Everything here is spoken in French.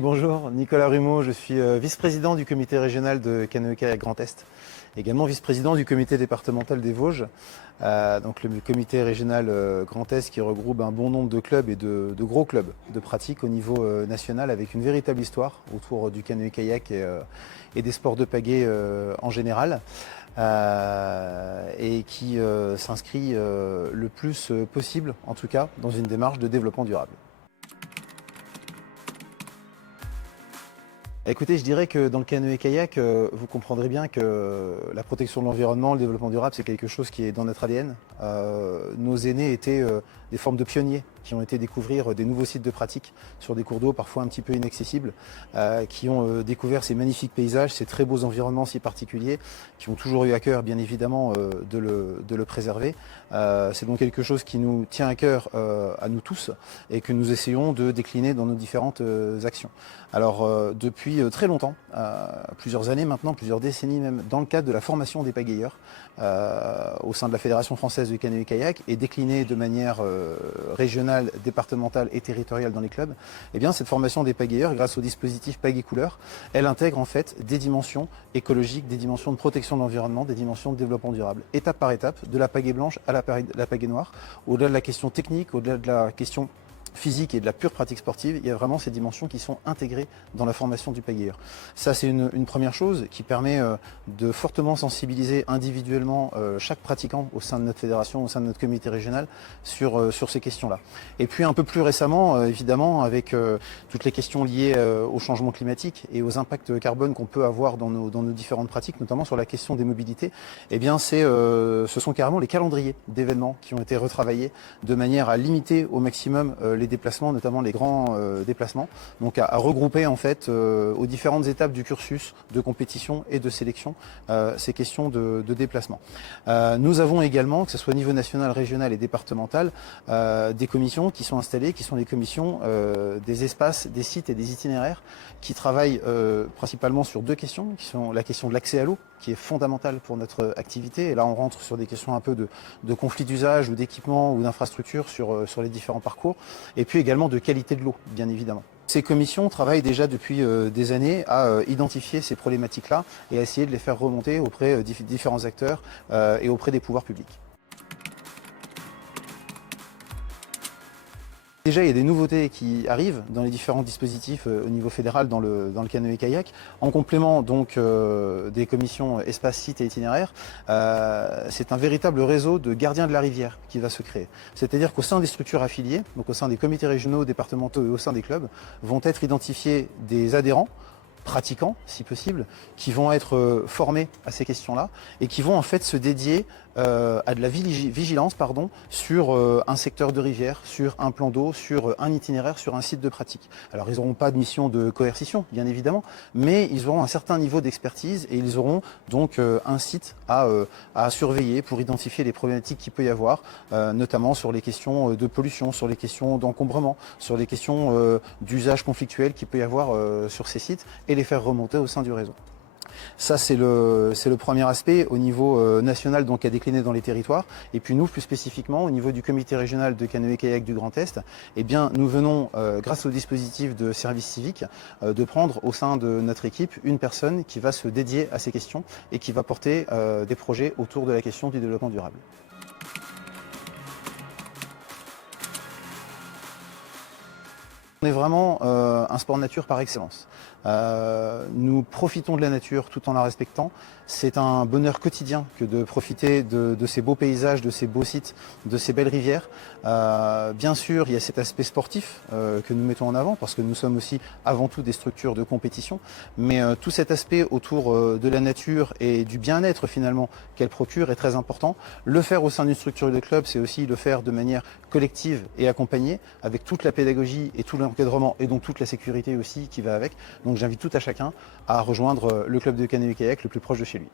Bonjour, Nicolas Rumeau, je suis vice-président du comité régional de Canoë-Kayak Grand Est, également vice-président du comité départemental des Vosges, donc le comité régional Grand Est qui regroupe un bon nombre de clubs et de gros clubs de pratique au niveau national avec une véritable histoire autour du canoë-kayak et des sports de pagaie en général. Et qui s'inscrit le plus possible, en tout cas, dans une démarche de développement durable. Écoutez, je dirais que dans le canoë-kayak, vous comprendrez bien que la protection de l'environnement, le développement durable, c'est quelque chose qui est dans notre ADN. Nos aînés étaient des formes de pionniers qui ont été découvrir des nouveaux sites de pratique sur des cours d'eau parfois un petit peu inaccessibles, qui ont découvert ces magnifiques paysages, ces très beaux environnements si particuliers, qui ont toujours eu à cœur, bien évidemment, de le préserver. C'est donc quelque chose qui nous tient à cœur à nous tous et que nous essayons de décliner dans nos différentes actions. Alors, depuis très longtemps, plusieurs années maintenant, plusieurs décennies même, dans le cadre de la formation des pagayeurs au sein de la Fédération française de canoë-kayak et déclinée de manière régionale, départementale et territoriale dans les clubs, eh bien cette formation des pagayeurs, grâce au dispositif Pagaie Couleur, elle intègre en fait des dimensions écologiques, des dimensions de protection de l'environnement, des dimensions de développement durable, étape par étape, de la pagaie blanche à la pagaie noire, au-delà de la question technique, au-delà de la question physique et de la pure pratique sportive, il y a vraiment ces dimensions qui sont intégrées dans la formation du pagayeur. Ça, c'est une première chose qui permet de fortement sensibiliser individuellement chaque pratiquant au sein de notre fédération, au sein de notre comité régional sur ces questions-là. Et puis un peu plus récemment, évidemment, avec toutes les questions liées au changement climatique et aux impacts carbone qu'on peut avoir dans nos différentes pratiques, notamment sur la question des mobilités, eh bien ce sont carrément les calendriers d'événements qui ont été retravaillés de manière à limiter au maximum les déplacements, notamment les grands déplacements, donc à regrouper en fait aux différentes étapes du cursus de compétition et de sélection ces questions de déplacement. Nous avons également, que ce soit au niveau national, régional et départemental, des commissions qui sont installées, qui sont les commissions des espaces, des sites et des itinéraires qui travaillent principalement sur deux questions, qui sont la question de l'accès à l'eau, qui est fondamentale pour notre activité. Et là, on rentre sur des questions un peu de conflit d'usage ou d'équipement ou d'infrastructure sur les différents parcours. Et puis également de qualité de l'eau, bien évidemment. Ces commissions travaillent déjà depuis des années à identifier ces problématiques-là et à essayer de les faire remonter auprès des différents acteurs et auprès des pouvoirs publics. Déjà, il y a des nouveautés qui arrivent dans les différents dispositifs au niveau fédéral dans le canoë-kayak. En complément donc des commissions espace, site et itinéraire, c'est un véritable réseau de gardiens de la rivière qui va se créer. C'est-à-dire qu'au sein des structures affiliées, donc au sein des comités régionaux, départementaux et au sein des clubs, vont être identifiés des adhérents, pratiquants si possible, qui vont être formés à ces questions-là et qui vont en fait se dédier à de la vigilance sur un secteur de rivière, sur un plan d'eau, sur un itinéraire, sur un site de pratique. Alors ils n'auront pas de mission de coercition, bien évidemment, mais ils auront un certain niveau d'expertise et ils auront donc un site à surveiller pour identifier les problématiques qu'il peut y avoir, notamment sur les questions de pollution, sur les questions d'encombrement, sur les questions d'usage conflictuel qu'il peut y avoir sur ces sites et les faire remonter au sein du réseau. Ça, c'est le premier aspect au niveau national, donc à décliner dans les territoires. Et puis nous, plus spécifiquement, au niveau du comité régional de canoë-kayak du Grand Est, eh bien, nous venons, grâce au dispositif de service civique, de prendre au sein de notre équipe une personne qui va se dédier à ces questions et qui va porter des projets autour de la question du développement durable. On est vraiment un sport nature par excellence. Nous profitons de la nature tout en la respectant. C'est un bonheur quotidien que de profiter de ces beaux paysages, de ces beaux sites, de ces belles rivières. Bien sûr, il y a cet aspect sportif que nous mettons en avant parce que nous sommes aussi avant tout des structures de compétition. Mais tout cet aspect autour de la nature et du bien-être finalement qu'elle procure est très important. Le faire au sein d'une structure de club, c'est aussi le faire de manière collective et accompagnée avec toute la pédagogie et tout l'encadrement et donc toute la sécurité aussi qui va avec. Donc j'invite tout à chacun à rejoindre le club de canoë-kayak le plus proche de chez lui.